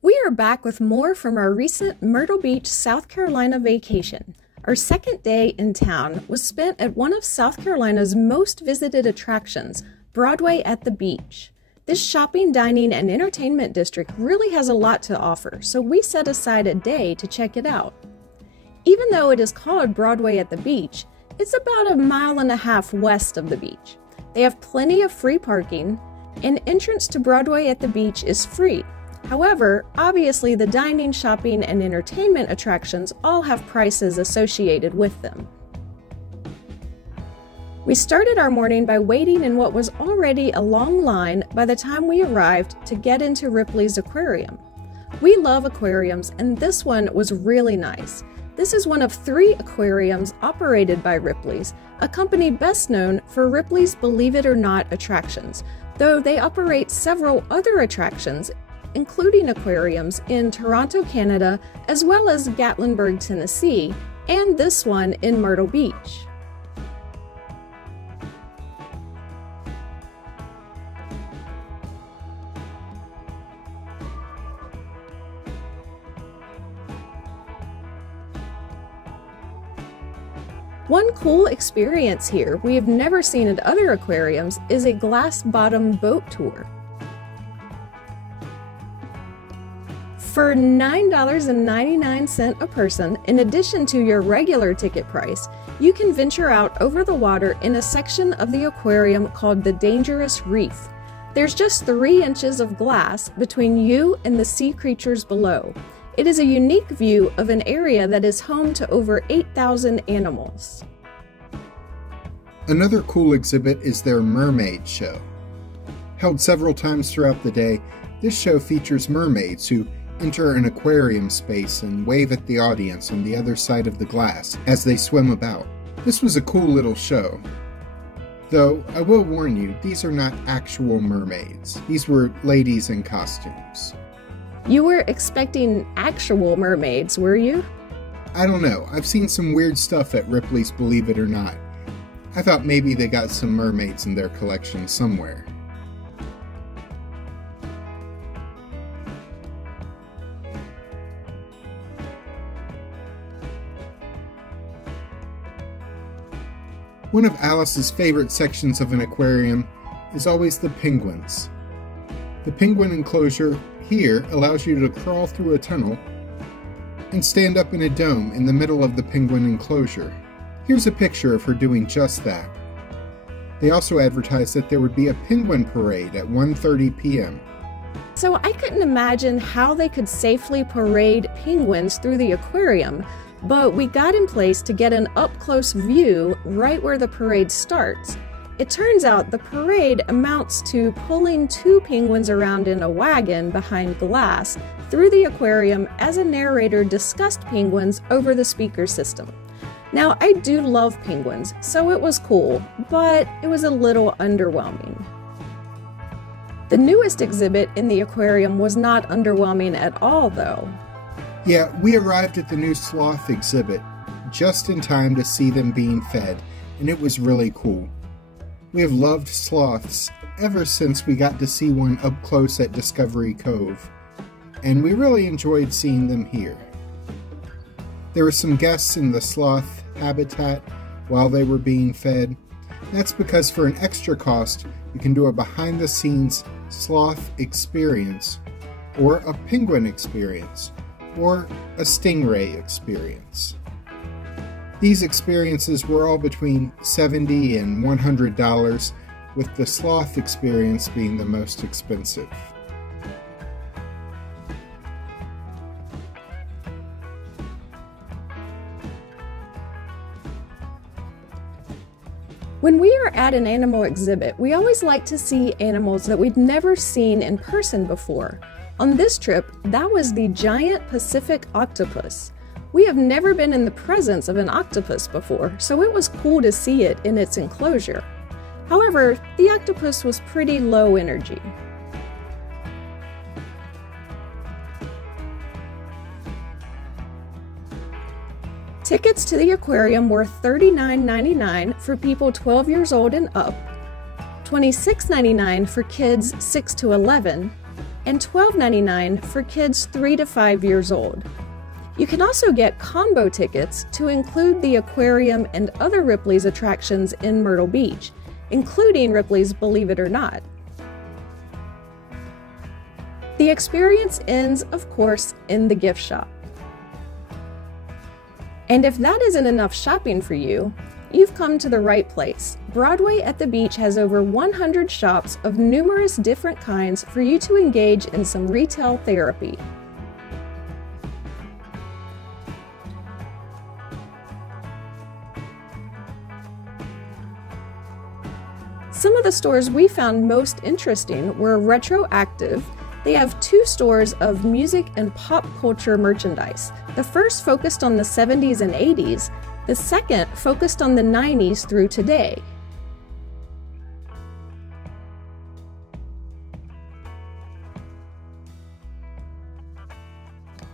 We are back with more from our recent Myrtle Beach, South Carolina vacation. Our second day in town was spent at one of South Carolina's most visited attractions, Broadway at the beach. This shopping, dining, and entertainment district really has a lot to offer, so we set aside a day to check it out. Even though it is called Broadway at the beach, it's about 1.5 miles west of the beach. They have plenty of free parking, and entrance to Broadway at the beach is free. However, obviously the dining, shopping, and entertainment attractions all have prices associated with them. We started our morning by waiting in what was already a long line by the time we arrived to get into Ripley's aquarium. We love aquariums, and this one was really nice. This is one of 3 aquariums operated by Ripleys, a company best known for Ripley's Believe It or Not attractions, though they operate several other attractions, including aquariums in Toronto, Canada, as well as Gatlinburg, Tennessee, and this one in Myrtle Beach. One cool experience here we have never seen at other aquariums is a glass-bottom boat tour. For $9.99 a person, in addition to your regular ticket price, you can venture out over the water in a section of the aquarium called the Dangerous Reef. There's just 3 inches of glass between you and the sea creatures below. It is a unique view of an area that is home to over 8,000 animals. Another cool exhibit is their mermaid show. Held several times throughout the day, this show features mermaids who enter an aquarium space and wave at the audience on the other side of the glass as they swim about. This was a cool little show. Though, I will warn you, these are not actual mermaids. These were ladies in costumes. You were expecting actual mermaids, were you? I don't know. I've seen some weird stuff at Ripley's Believe It or Not. I thought maybe they got some mermaids in their collection somewhere. One of Alice's favorite sections of an aquarium is always the penguins. The penguin enclosure here allows you to crawl through a tunnel and stand up in a dome in the middle of the penguin enclosure. Here's a picture of her doing just that. They also advertised that there would be a penguin parade at 1:30 p.m. So I couldn't imagine how they could safely parade penguins through the aquarium, but we got in place to get an up-close view right where the parade starts. It turns out the parade amounts to pulling 2 penguins around in a wagon behind glass through the aquarium as a narrator discussed penguins over the speaker system. Now, I do love penguins, so it was cool, but it was a little underwhelming. The newest exhibit in the aquarium was not underwhelming at all, though. Yeah, we arrived at the new sloth exhibit just in time to see them being fed, and it was really cool. We have loved sloths ever since we got to see one up close at Discovery Cove, and we really enjoyed seeing them here. There were some guests in the sloth habitat while they were being fed. That's because for an extra cost, you can do a behind-the-scenes sloth experience, or a penguin experience, or a stingray experience. These experiences were all between $70 and $100, with the sloth experience being the most expensive. When we are at an animal exhibit, we always like to see animals that we'd never seen in person before. On this trip, that was the giant Pacific octopus. We have never been in the presence of an octopus before, so it was cool to see it in its enclosure. However, the octopus was pretty low energy. Tickets to the aquarium were $39.99 for people 12 years old and up, $26.99 for kids 6 to 11, and $12.99 for kids 3 to 5 years old. You can also get combo tickets to include the aquarium and other Ripley's attractions in Myrtle Beach, including Ripley's Believe It or Not. The experience ends, of course, in the gift shop. And if that isn't enough shopping for you, you've come to the right place. Broadway at the Beach has over 100 shops of numerous different kinds for you to engage in some retail therapy. Some of the stores we found most interesting were Retroactive. They have 2 stores of music and pop culture merchandise. The first focused on the 70s and 80s, the second focused on the 90s through today.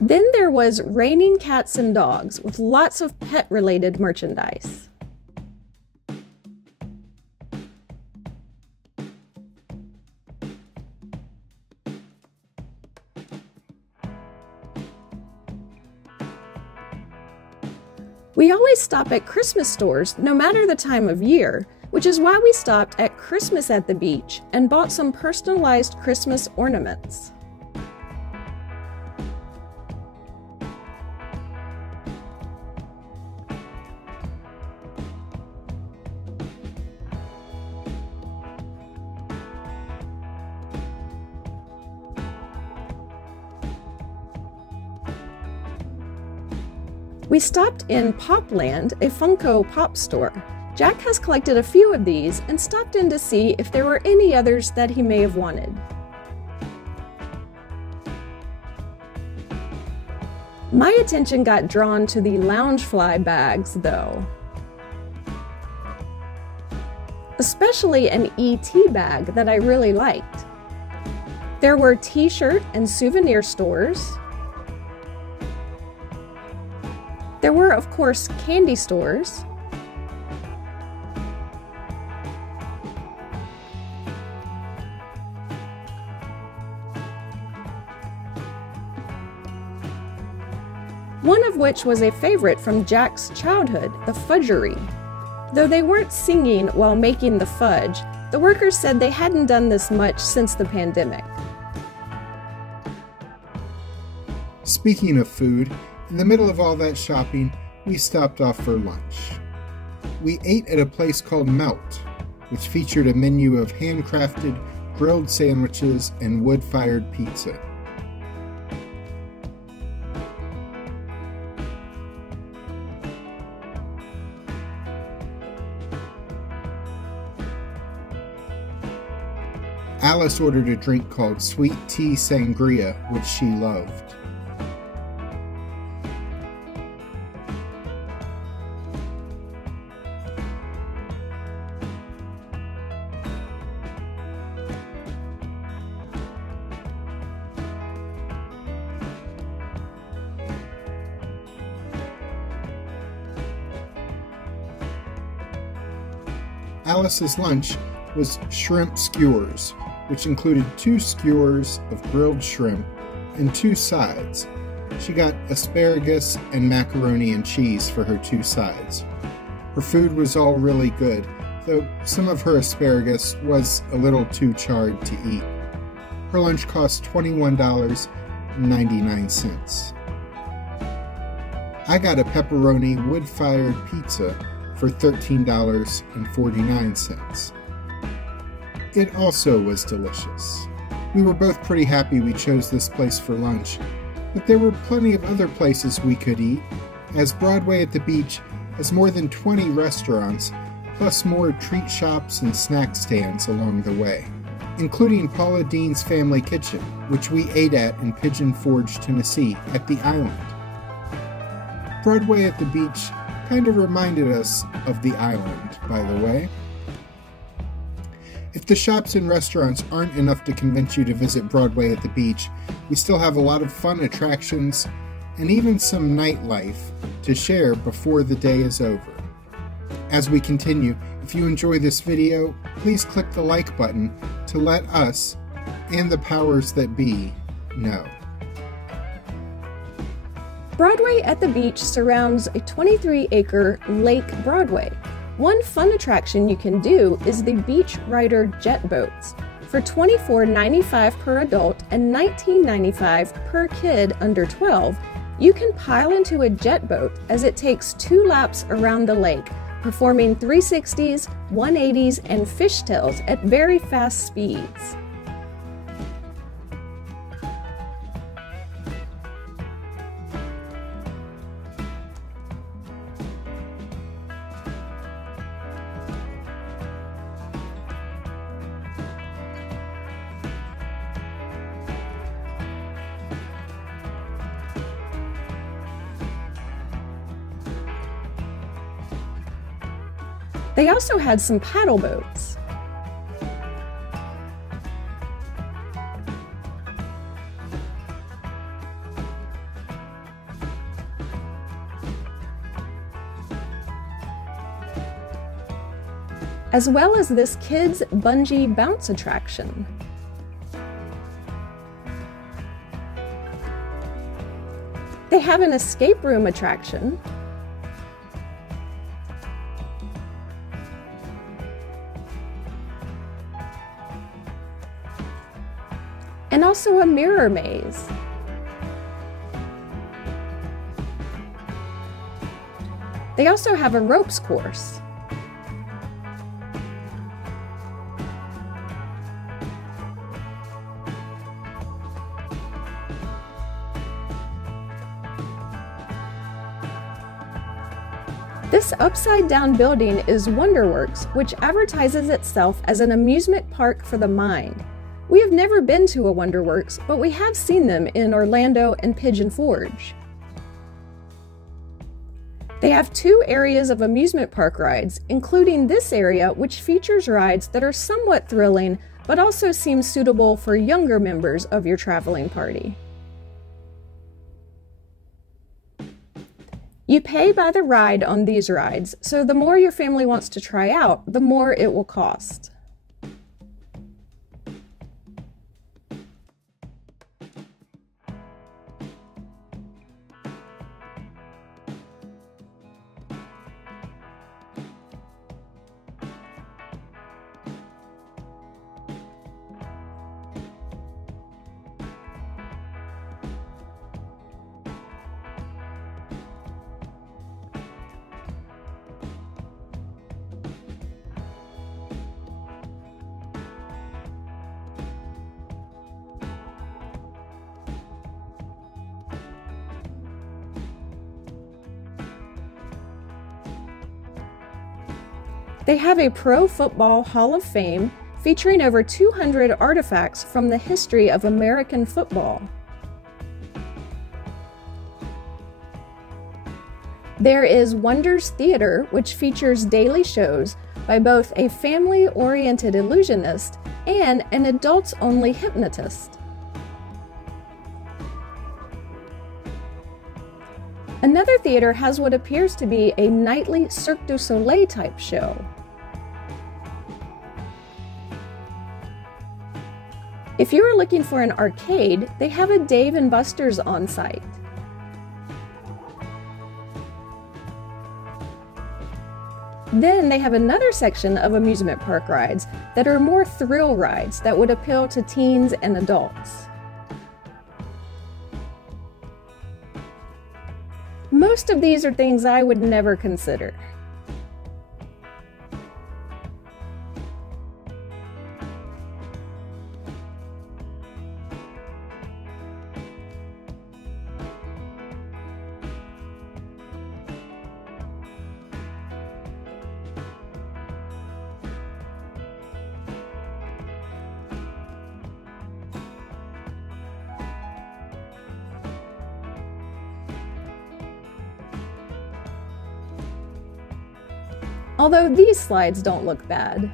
Then there was Raining Cats and Dogs with lots of pet-related merchandise. We always stop at Christmas stores, no matter the time of year, which is why we stopped at Christmas at the Beach and bought some personalized Christmas ornaments. We stopped in Popland, a Funko Pop store. Jack has collected a few of these and stopped in to see if there were any others that he may have wanted. My attention got drawn to the Loungefly bags, though. Especially an ET bag that I really liked. There were t-shirt and souvenir stores. There were, of course, candy stores. One of which was a favorite from Jack's childhood, the Fudgery. Though they weren't singing while making the fudge, the workers said they hadn't done this much since the pandemic. Speaking of food, in the middle of all that shopping, we stopped off for lunch. We ate at a place called Melt, which featured a menu of handcrafted grilled sandwiches and wood-fired pizza. Alice ordered a drink called Sweet Tea Sangria, which she loved. Alice's lunch was shrimp skewers, which included 2 skewers of grilled shrimp and 2 sides. She got asparagus and macaroni and cheese for her 2 sides. Her food was all really good, though some of her asparagus was a little too charred to eat. Her lunch cost $21.99. I got a pepperoni wood-fired pizza for $13.49. It also was delicious. We were both pretty happy we chose this place for lunch, but there were plenty of other places we could eat, as Broadway at the Beach has more than 20 restaurants, plus more treat shops and snack stands along the way, including Paula Deen's Family Kitchen, which we ate at in Pigeon Forge, Tennessee, at the Island. Broadway at the Beach kind of reminded us of the Island, by the way. If the shops and restaurants aren't enough to convince you to visit Broadway at the Beach, we still have a lot of fun attractions and even some nightlife to share before the day is over. As we continue, if you enjoy this video, please click the like button to let us And the powers that be know. Broadway at the beach surrounds a 23-acre Lake Broadway. One fun attraction you can do is the Beach Rider jet boats. For $24.95 per adult and $19.95 per kid under 12, you can pile into a jet boat as it takes 2 laps around the lake, performing 360s, 180s, and fishtails at very fast speeds. They also had some paddle boats. As well as this kids' bungee bounce attraction. They have an escape room attraction. And also a mirror maze. They also have a ropes course. This upside-down building is Wonderworks, which advertises itself as an amusement park for the mind. We have never been to a Wonderworks, but we have seen them in Orlando and Pigeon Forge. They have 2 areas of amusement park rides, including this area which features rides that are somewhat thrilling, but also seem suitable for younger members of your traveling party. You pay by the ride on these rides, so the more your family wants to try out, the more it will cost. They have a Pro Football Hall of Fame featuring over 200 artifacts from the history of American football. There is Wonders Theater, which features daily shows by both a family-oriented illusionist and an adults-only hypnotist. Another theater has what appears to be a nightly Cirque du Soleil type show. If you are looking for an arcade, they have a Dave & Buster's on site. Then they have another section of amusement park rides that are more thrill rides that would appeal to teens and adults. Most of these are things I would never consider. Although these slides don't look bad.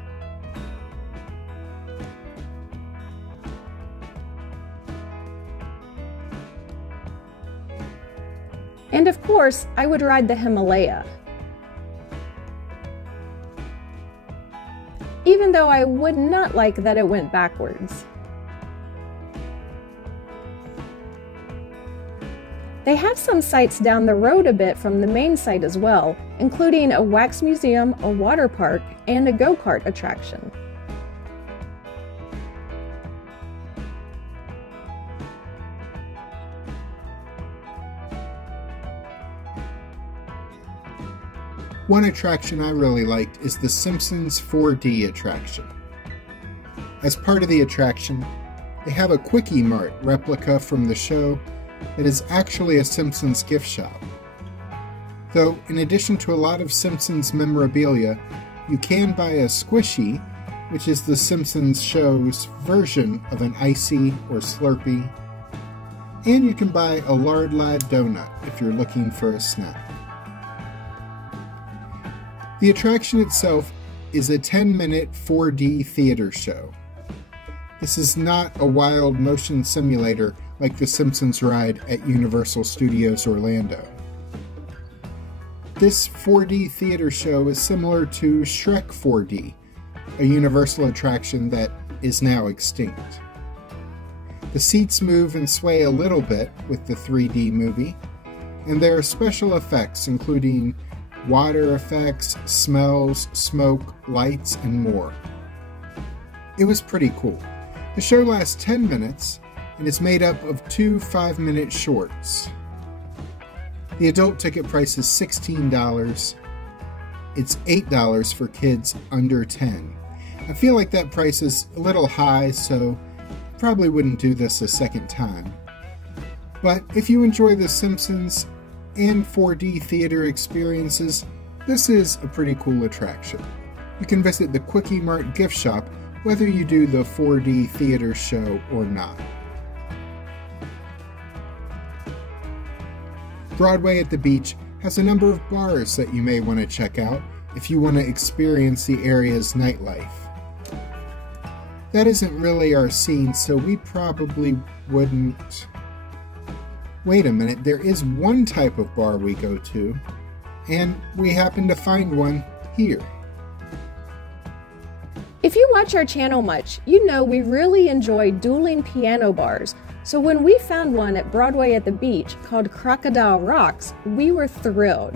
And of course, I would ride the Himalaya. Even though I would not like that it went backwards. They have some sites down the road a bit from the main site as well, including a wax museum, a water park, and a go-kart attraction. One attraction I really liked is the Simpsons 4D attraction. As part of the attraction, they have a Quickie Mart replica from the show that is actually a Simpsons gift shop. Though, in addition to a lot of Simpsons memorabilia, you can buy a squishy, which is the Simpsons show's version of an icy or Slurpee, and you can buy a Lard Lad donut if you're looking for a snack. The attraction itself is a 10-minute 4D theater show. This is not a wild motion simulator like the Simpsons ride at Universal Studios Orlando. This 4D theater show is similar to Shrek 4D, a Universal attraction that is now extinct. The seats move and sway a little bit with the 3D movie, and there are special effects including water effects, smells, smoke, lights, and more. It was pretty cool. The show lasts 10 minutes and is made up of 2 5-minute shorts. The adult ticket price is $16. It's $8 for kids under 10. I feel like that price is a little high, so probably wouldn't do this a second time. But if you enjoy The Simpsons and 4D theater experiences, this is a pretty cool attraction. You can visit the Quickie Mart gift shop whether you do the 4D theater show or not. Broadway at the Beach has a number of bars that you may want to check out if you want to experience the area's nightlife. That isn't really our scene, so we probably wouldn't. Wait a minute, there is one type of bar we go to, and we happen to find one here. If you watch our channel much, you know we really enjoy dueling piano bars, so when we found one at Broadway at the Beach called Crocodile Rocks, we were thrilled.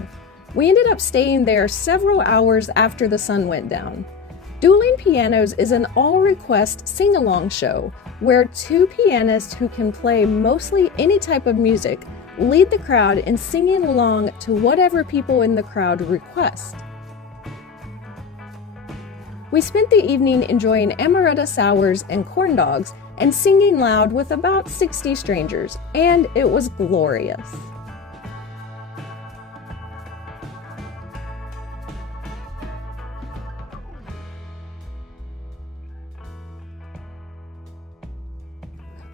We ended up staying there several hours after the sun went down. Dueling Pianos is an all-request sing-along show where 2 pianists who can play mostly any type of music lead the crowd in singing along to whatever people in the crowd request. We spent the evening enjoying amaretto sours and corn dogs and singing loud with about 60 strangers, and it was glorious.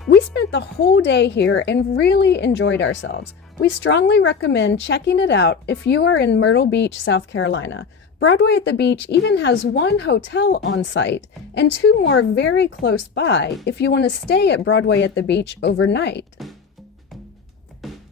We spent the whole day here and really enjoyed ourselves. We strongly recommend checking it out if you are in Myrtle Beach, South Carolina. Broadway at the Beach even has 1 hotel on site and 2 more very close by if you want to stay at Broadway at the Beach overnight.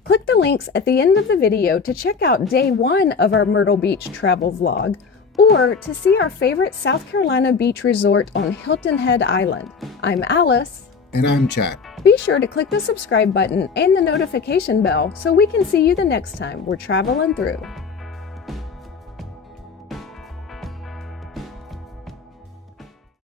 Click the links at the end of the video to check out day 1 of our Myrtle Beach travel vlog, or to see our favorite South Carolina beach resort on Hilton Head Island. I'm Alice. And I'm Jack. Be sure to click the subscribe button and the notification bell so we can see you the next time we're traveling through.